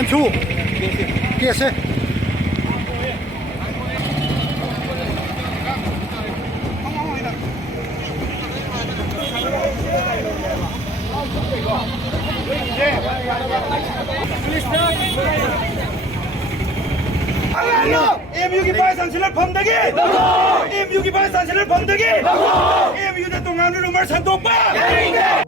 MU KSA MU Vice Chancellor 번데기! MU Vice Chancellor 번데기! MU 대통령을 rumor 산도빠!